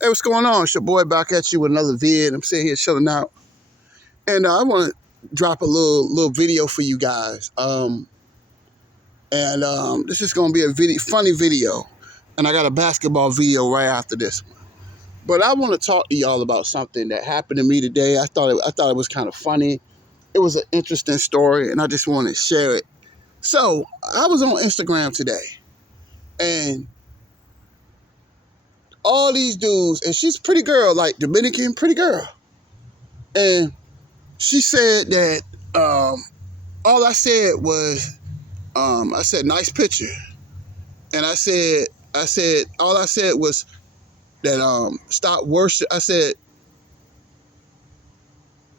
Hey, what's going on? It's your boy back at you with another vid. I'm sitting here chilling out. And I want to drop a little video for you guys. This is going to be a funny video. And I got a basketball video right after this one. But I want to talk to y'all about something that happened to me today. I thought it was kind of funny. It was an interesting story, and I just want to share it. So I was on Instagram today, and all these dudes, and she's a pretty girl, like Dominican pretty girl. And she said that all I said was, I said, nice picture. And I said, all I said was that, stop worship. I said,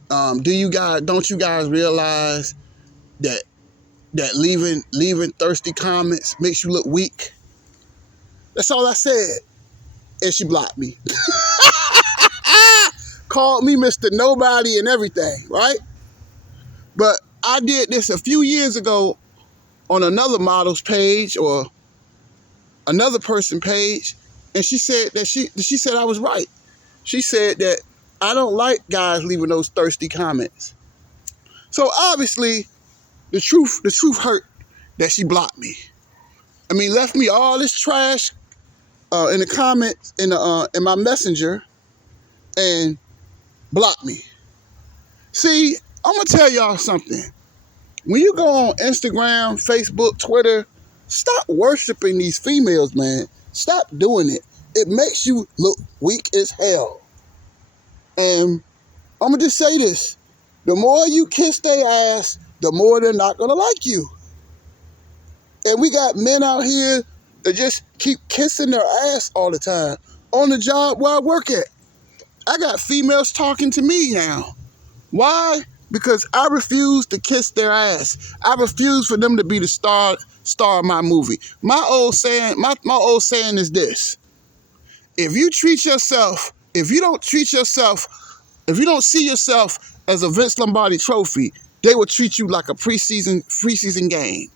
don't you guys realize that leaving thirsty comments makes you look weak? That's all I said. And she blocked me. Called me Mr. Nobody and everything, right? But I did this a few years ago on another model's page or another person page, and she said that she said I was right. She said that I don't like guys leaving those thirsty comments. So obviously the truth hurt that she blocked me. I mean, left me all this trash in the comments in my messenger and blocked me. See, I'm gonna tell y'all something. When you go on Instagram, Facebook, Twitter, stop worshiping these females, man. Stop doing it. It makes you look weak as hell. And I'm going to just say this. The more you kiss their ass, the more they're not going to like you. And we got men out here that just keep kissing their ass all the time on the job where I work at. I got females talking to me now. Why? Because I refuse to kiss their ass. I refuse for them to be the star of my movie. My old saying is this: if you don't see yourself as a Vince Lombardi trophy, they will treat you like a preseason game.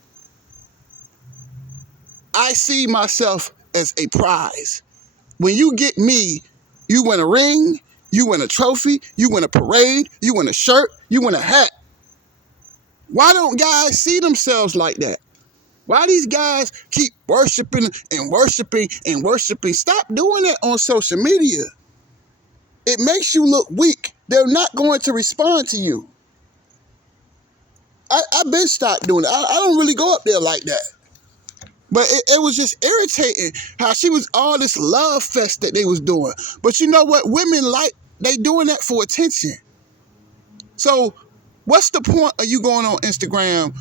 I see myself as a prize. When you get me, you win a ring, you win a trophy, you win a parade, you win a shirt, you win a hat. Why don't guys see themselves like that? Why these guys keep worshiping and worshiping and worshiping? Stop doing that on social media. It makes you look weak. They're not going to respond to you. I've been stopped doing it. I don't really go up there like that. But it was just irritating how she was all this love fest that they was doing. But you know what? Women they doing that for attention. So what's the point of you going on Instagram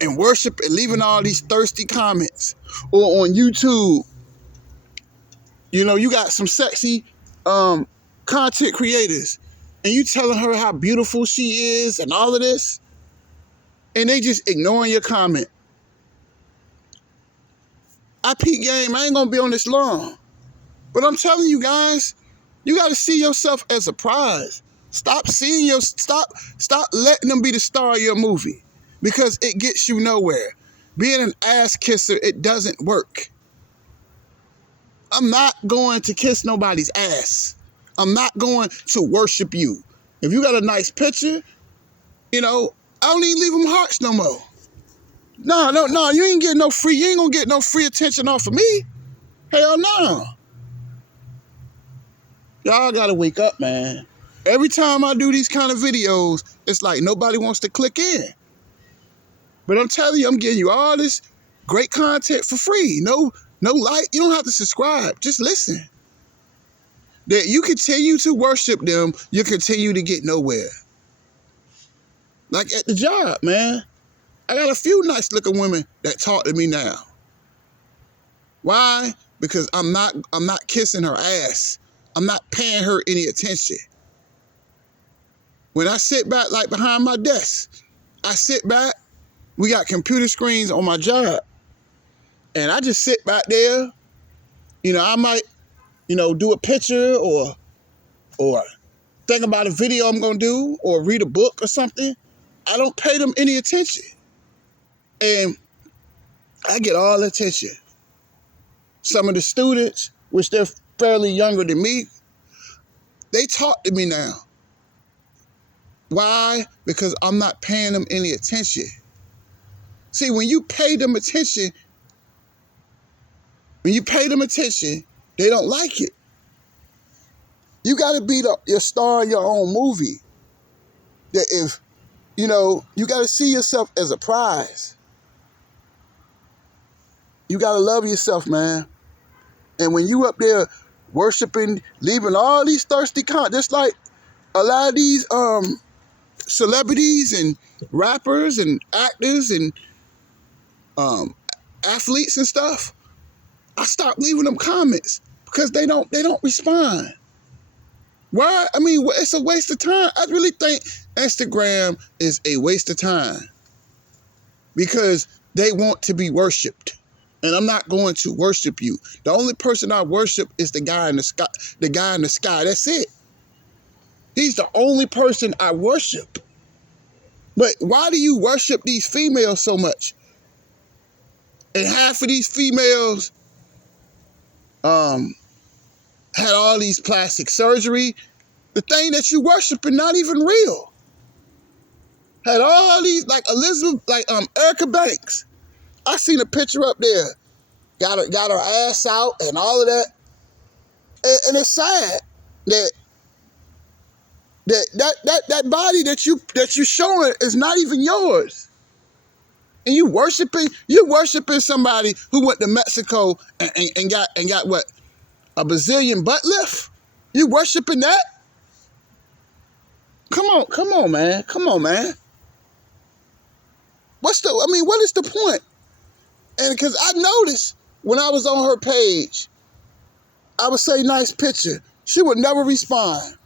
and worship and leaving all these thirsty comments? Or on YouTube, you got some sexy content creators and you telling her how beautiful she is and all of this, and they just ignoring your comment. I peak game, I ain't gonna be on this long. But I'm telling you guys, you gotta see yourself as a prize. Stop letting them be the star of your movie, because it gets you nowhere. Being an ass kisser, it doesn't work. I'm not going to kiss nobody's ass. I'm not going to worship you. If you got a nice picture, I don't even leave them hearts no more. No, you ain't gonna get no free attention off of me. Hell no. Y'all gotta wake up, man. Every time I do these kind of videos, it's like nobody wants to click in. But I'm telling you, I'm getting you all this great content for free. No like, you don't have to subscribe. Just listen. That you continue to worship them, you continue to get nowhere. Like at the job, man. I got a few nice looking women that talk to me now. Why? Because I'm not kissing her ass. I'm not paying her any attention. When I sit back, like behind my desk, I sit back, we got computer screens on my job, and I just sit back there. I might, do a picture or think about a video I'm gonna do or read a book or something. I don't pay them any attention. And I get all the attention. Some of the students, which they're fairly younger than me, they talk to me now. Why? Because I'm not paying them any attention. See, when you pay them attention, they don't like it. You got to be your star in your own movie. That if, you got to see yourself as a prize. You got to love yourself, man. And when you up there worshiping, leaving all these thirsty just like a lot of these celebrities and rappers and actors and athletes and stuff, I stopped leaving them comments because they don't respond. Why? I mean, it's a waste of time. I really think Instagram is a waste of time because they want to be worshipped. And I'm not going to worship you. The only person I worship is the guy in the sky. The guy in the sky. That's it. He's the only person I worship. But why do you worship these females so much? And half of these females had all these plastic surgery. The thing that you worshiping not even real. Had all these, like Elizabeth, like Erica Banks. I seen a picture up there. Got her ass out and all of that. And it's sad that body that you showing is not even yours. And you worshiping somebody who went to Mexico and got what? A Brazilian butt lift? You worshiping that? Come on, man. Come on, man. What is the point? And because I noticed when I was on her page, I would say nice picture. She would never respond.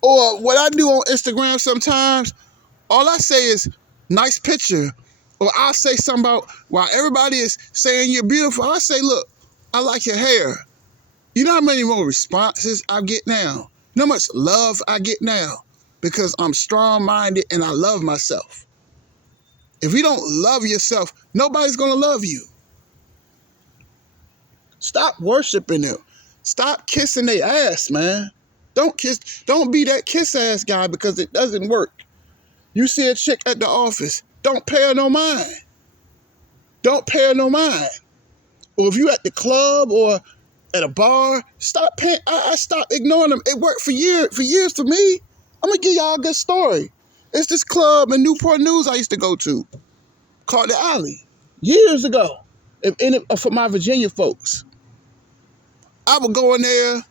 Or what I do on Instagram sometimes, all I say is nice picture. Or I'll say something about, while everybody is saying you're beautiful, I say, look, I like your hair. You know how many more responses I get now? You know how much love I get now? Because I'm strong-minded and I love myself. If you don't love yourself, nobody's going to love you. Stop worshiping them. Stop kissing their ass, man. Don't be that kiss ass guy because it doesn't work. You see a chick at the office, don't pay her no mind. Don't pay her no mind. Or if you at the club or at a bar, stop paying. I stopped ignoring them. It worked for years for me. I'm gonna give y'all a good story. It's this club in Newport News I used to go to, called the Alley, years ago. For my Virginia folks, I would go in there.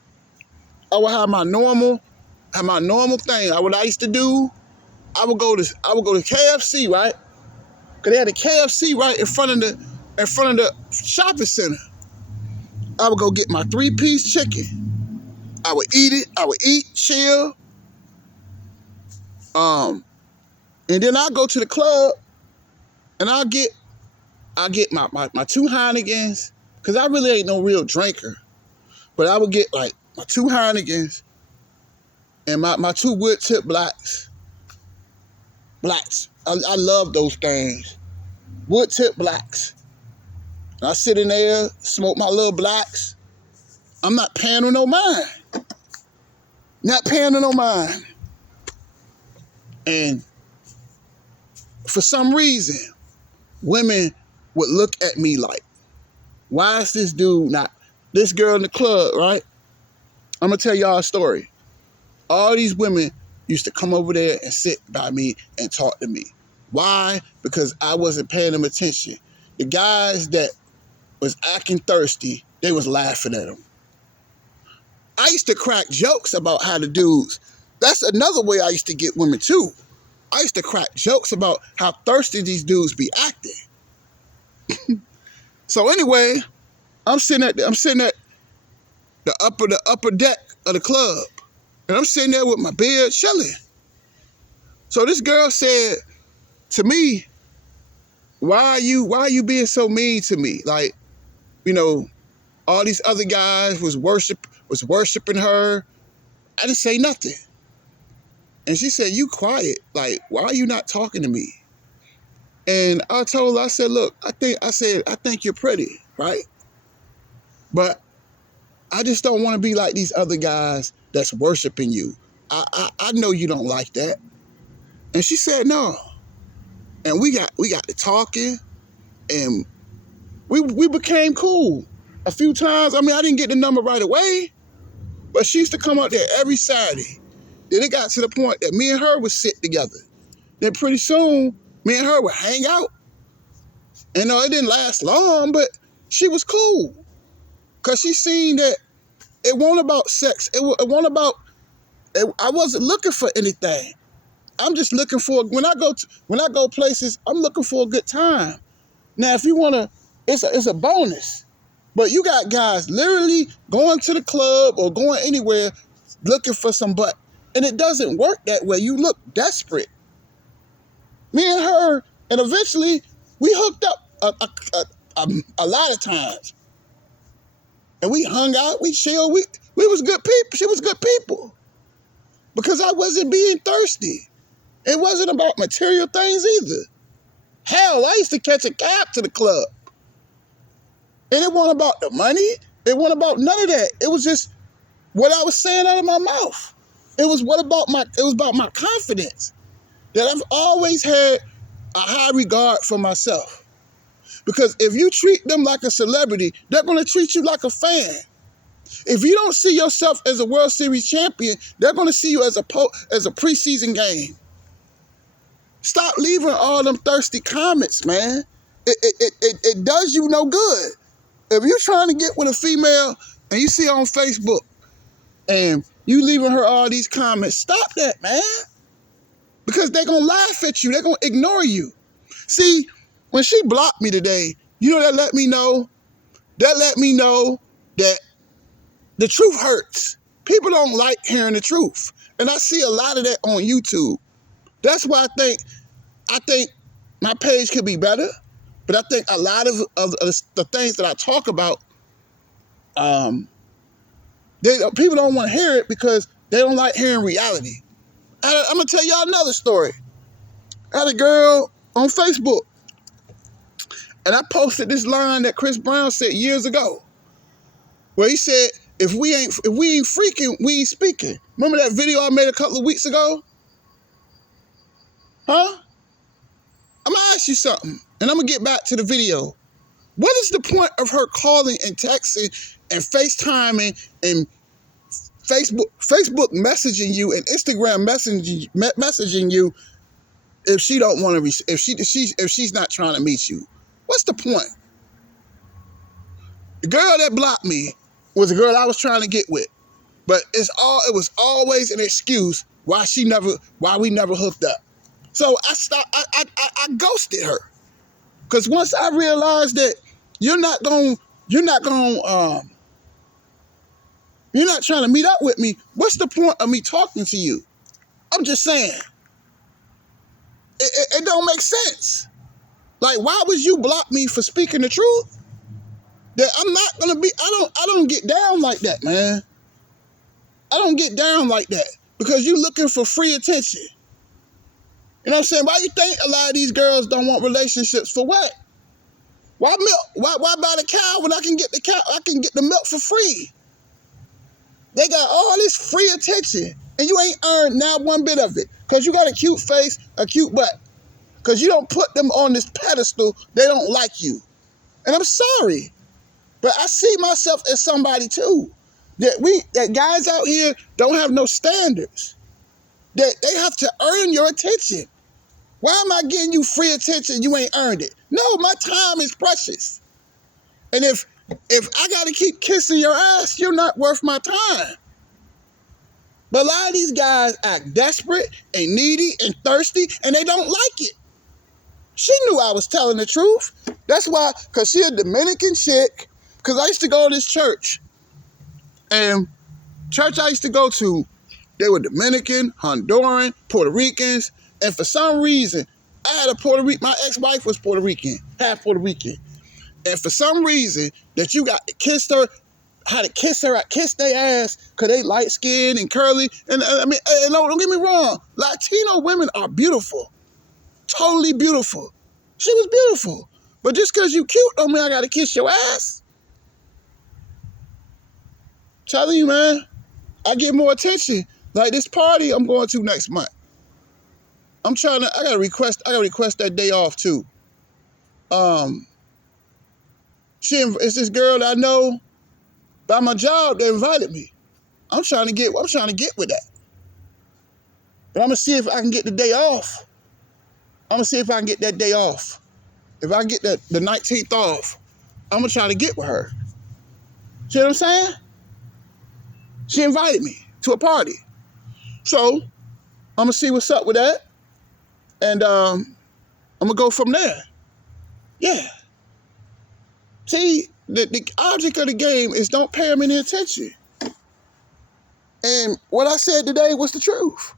I would have my normal thing. What I used to do, I would go to KFC, right? Cause they had a KFC right in front of the shopping center. I would go get my 3-piece chicken. I would eat it. I would eat, chill. And then I go to the club, and I get my 2 Heinekens, cause I really ain't no real drinker. But I would get like my 2 Heinekens and my 2 wood tip blacks. I love those things. Wood tip blacks. And I sit in there, smoke my little blacks. I'm not paying her no mind. Not paying her no mind. And for some reason, women would look at me like, why is this dude not, this girl in the club, right? I'm going to tell y'all a story. All these women used to come over there and sit by me and talk to me. Why? Because I wasn't paying them attention. The guys that was acting thirsty, they was laughing at them. I used to crack jokes about how the dudes, that's another way I used to get women too. I used to crack jokes about how thirsty these dudes be acting. So anyway, I'm sitting at the upper deck of the club. And I'm sitting there with my beard chilling. So this girl said to me, why are you being so mean to me? Like, all these other guys was worshiping her. I didn't say nothing. And she said, you quiet. Like, why are you not talking to me? And I told her, I said, look, I think you're pretty, right? But I just don't want to be like these other guys that's worshiping you. I know you don't like that. And she said no. And we got to talking, and we became cool a few times. I mean, I didn't get the number right away, but she used to come out there every Saturday. Then it got to the point that me and her would sit together. Then pretty soon, me and her would hang out. And no, it didn't last long, but she was cool. Because she seen that it wasn't about sex. It wasn't about, I wasn't looking for anything. I'm just looking for, when I go places, I'm looking for a good time. Now, if you want to, it's a bonus. But you got guys literally going to the club or going anywhere looking for some butt. And it doesn't work that way. You look desperate. Me and her, and eventually we hooked up a lot of times. And we hung out, we chilled, we was good people. She was good people. Because I wasn't being thirsty. It wasn't about material things either. Hell, I used to catch a cab to the club. And it wasn't about the money. It wasn't about none of that. It was just what I was saying out of my mouth. It was about my confidence. That I've always had a high regard for myself. Because if you treat them like a celebrity, they're going to treat you like a fan. If you don't see yourself as a World Series champion, they're going to see you as a preseason game. Stop leaving all them thirsty comments, man. It does you no good. If you're trying to get with a female and you see her on Facebook and you leaving her all these comments, stop that, man. Because they're going to laugh at you. They're going to ignore you. See, when she blocked me today, you know that let me know? That let me know that the truth hurts. People don't like hearing the truth. And I see a lot of that on YouTube. That's why I think my page could be better. But I think a lot of the things that I talk about, people don't want to hear it because they don't like hearing reality. I'm going to tell y'all another story. I had a girl on Facebook, and I posted this line that Chris Brown said years ago, where he said, if we ain't freaking, we ain't speaking. Remember that video I made a couple of weeks ago? Huh? I'm going to ask you something, and I'm going to get back to the video. What is the point of her calling and texting and FaceTiming and Facebook messaging you and Instagram messaging you if she don't want to, if she's not trying to meet you? What's the point? The girl that blocked me was a girl I was trying to get with, but it was always an excuse why we never hooked up. So I ghosted her, because once I realized that you're not trying to meet up with me, what's the point of me talking to you? I'm just saying. It don't make sense. Like, why would you block me for speaking the truth? That I'm not gonna be, I don't get down like that, man. I don't get down like that because you looking for free attention. You know what I'm saying? Why you think a lot of these girls don't want relationships? For what? Why milk? Why buy the cow when I can get the cow? I can get the milk for free. They got all this free attention, and you ain't earned not one bit of it because you got a cute face, a cute butt. Because you don't put them on this pedestal, they don't like you. And I'm sorry, but I see myself as somebody too. That guys out here don't have no standards. That they have to earn your attention. Why am I getting you free attention? You ain't earned it. No, my time is precious. And if I gotta keep kissing your ass, you're not worth my time. But a lot of these guys act desperate and needy and thirsty, and they don't like it. She knew I was telling the truth. That's why, because she a Dominican chick, because I used to go to this church. And church I used to go to, they were Dominican, Honduran, Puerto Ricans, and for some reason, I had my ex-wife was Puerto Rican, half Puerto Rican. And for some reason, that you got to kiss her, how to kiss her, I kissed their ass, because they light-skinned and curly. And I mean, don't get me wrong, Latino women are beautiful. Totally beautiful. She was beautiful. But just because you cute don't mean I got to kiss your ass. Telling you, man, I get more attention. Like this party I'm going to next month. I gotta request that day off too. It's this girl that I know by my job that invited me. I'm trying to get with that. But I'm gonna see if I can get the day off. I'm gonna see if I can get that day off. If I get the 19th off, I'm gonna try to get with her. See what I'm saying? She invited me to a party. So I'm gonna see what's up with that. And I'm gonna go from there. Yeah. See, the object of the game is don't pay them any attention. And what I said today was the truth.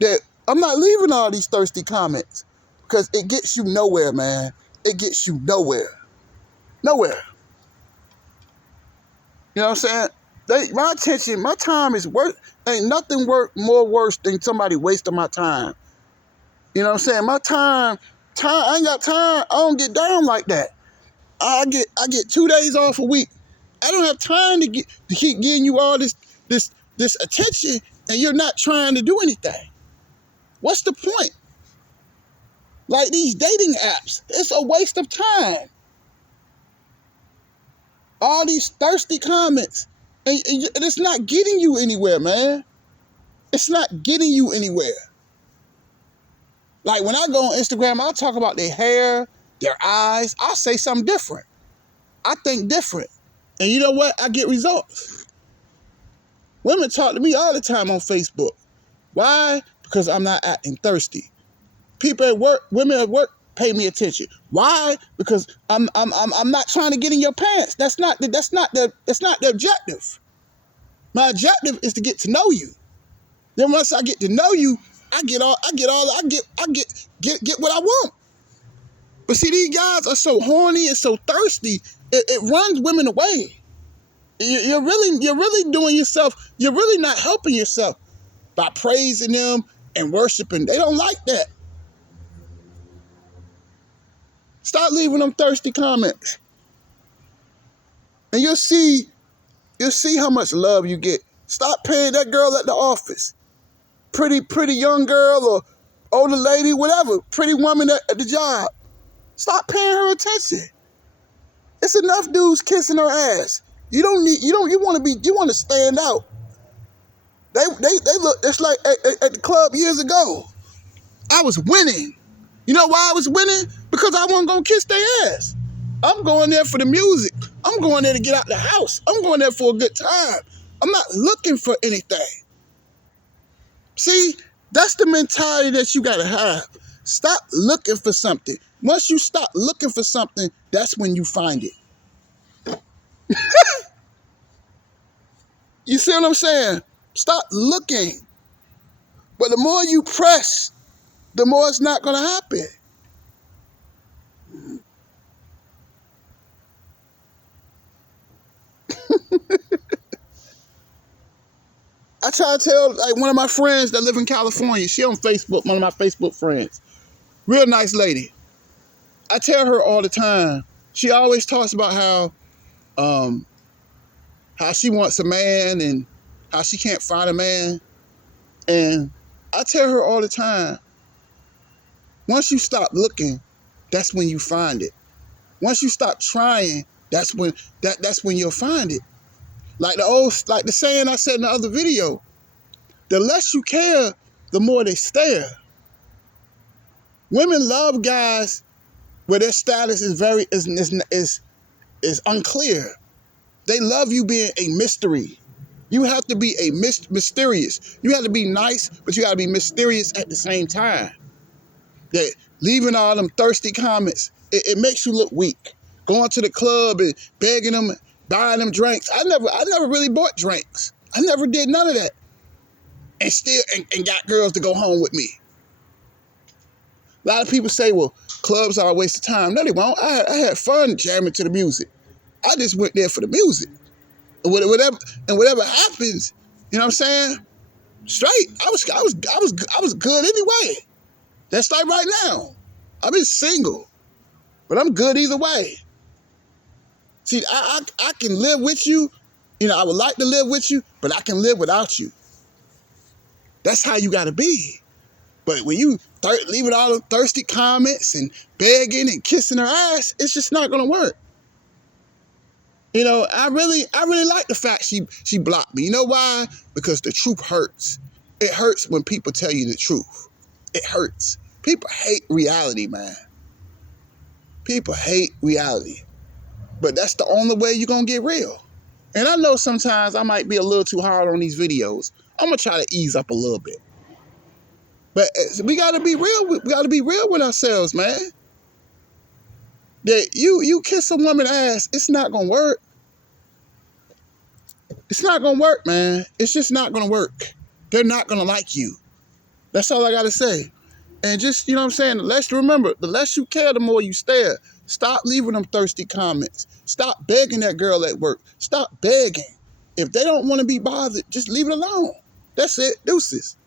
That I'm not leaving all these thirsty comments because it gets you nowhere, man. It gets you nowhere. Nowhere. You know what I'm saying? My attention, my time is worth, ain't nothing more worse than somebody wasting my time. You know what I'm saying? My time, I ain't got time. I don't get down like that. I get 2 days off a week. I don't have time to keep giving you all this attention and you're not trying to do anything. What's the point? Like these dating apps, it's a waste of time. All these thirsty comments, and it's not getting you anywhere, man. It's not getting you anywhere. Like when I go on Instagram, I'll talk about their hair, their eyes. I'll say something different. I think different. And you know what? I get results. Women talk to me all the time on Facebook. Why? Because I'm not acting thirsty. People at work, women at work pay me attention. Why? Because I'm not trying to get in your pants. That's not the objective. My objective is to get to know you. Then once I get to know you, I get what I want. But see, these guys are so horny and so thirsty, it runs women away. You're really doing yourself, you're really not helping yourself by praising them and worshiping. They don't like that. Stop leaving them thirsty comments. And you'll see how much love you get. Stop paying that girl at the office. Pretty young girl or older lady, whatever, pretty woman at the job. Stop paying her attention. It's enough dudes kissing her ass. You want to stand out. They look, it's like at the club years ago. I was winning. You know why I was winning? Because I wasn't going to kiss their ass. I'm going there for the music. I'm going there to get out the house. I'm going there for a good time. I'm not looking for anything. See, that's the mentality that you got to have. Stop looking for something. Once you stop looking for something, that's when you find it. You see what I'm saying? Stop looking. But the more you press, the more it's not going to happen. I try to tell like one of my friends that live in California, she on Facebook, one of my Facebook friends, real nice lady. I tell her all the time, she always talks about how she wants a man and how she can't find a man. And I tell her all the time, once you stop looking, that's when you find it. Once you stop trying, that's when you'll find it. Like the saying I said in the other video, the less you care, the more they stare. Women love guys where their status is unclear. They love you being a mystery. You have to be a mysterious. You have to be nice, but you got to be mysterious at the same time. That leaving all them thirsty comments, it makes you look weak. Going to the club and begging them, buying them drinks. I never really bought drinks. I never did none of that. And still and got girls to go home with me. A lot of people say, well, clubs are a waste of time. No, they won't. I had fun jamming to the music. I just went there for the music. And whatever happens, you know what I'm saying? Straight. I was good anyway. That's like right now. I've been single, but I'm good either way. See, I can live with you You know, I would like to live with you, but I can live without you. That's how you got to be. But when you leaving all the thirsty comments and begging and kissing her ass, it's just not going to work. You know, I really like the fact she blocked me. You know why? Because the truth hurts. It hurts when people tell you the truth. It hurts. People hate reality, man. People hate reality. But that's the only way you're going to get real. And I know sometimes I might be a little too hard on these videos. I'm going to try to ease up a little bit. But we got to be real. We got to be real with ourselves, man. That you kiss a woman's ass, it's not going to work. It's not going to work, man. It's just not going to work. They're not going to like you. That's all I got to say. And just, you know what I'm saying, the less you care, the more you stare. Stop leaving them thirsty comments. Stop begging that girl at work. Stop begging. If they don't want to be bothered, just leave it alone. That's it. Deuces.